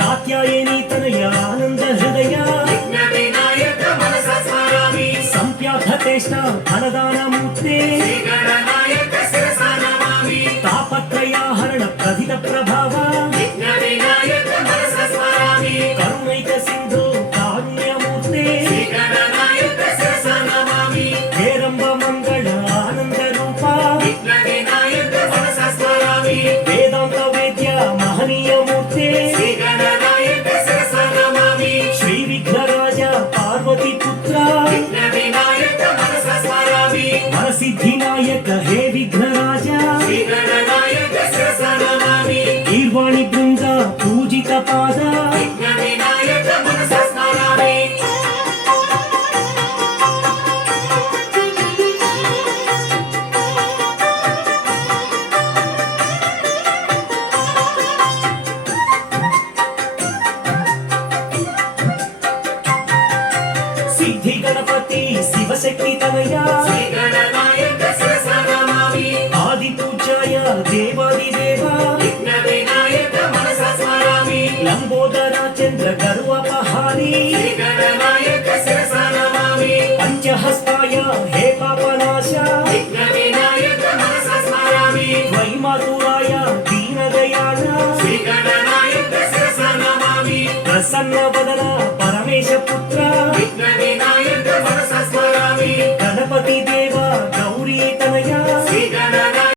कात्यायनी तनय आनंद हृदय संप्याधतेष्टा धनदानमूर्ते तापत्रयाहरण प्रथित प्रभाव करुणैक सिंधु कारुण्यमूर्ते हेरंब मंगल आनंद रूपा वेदांत वेद्य महनीय मूर्ते श्री विघ्नराज पार्वती पुत्र सिद्धिनायक हे विघ्नराज गीर्वाणी बृंद पूजित पाद सिद्धि गणपति शिवशक्ति तनया आदि पूज्याय देवादिदेव लंबोदर चंद्र गर्वपहारी पंचहस्ताय हे पापनाश वैमातुराय दीनदयाल प्रसन्न वदन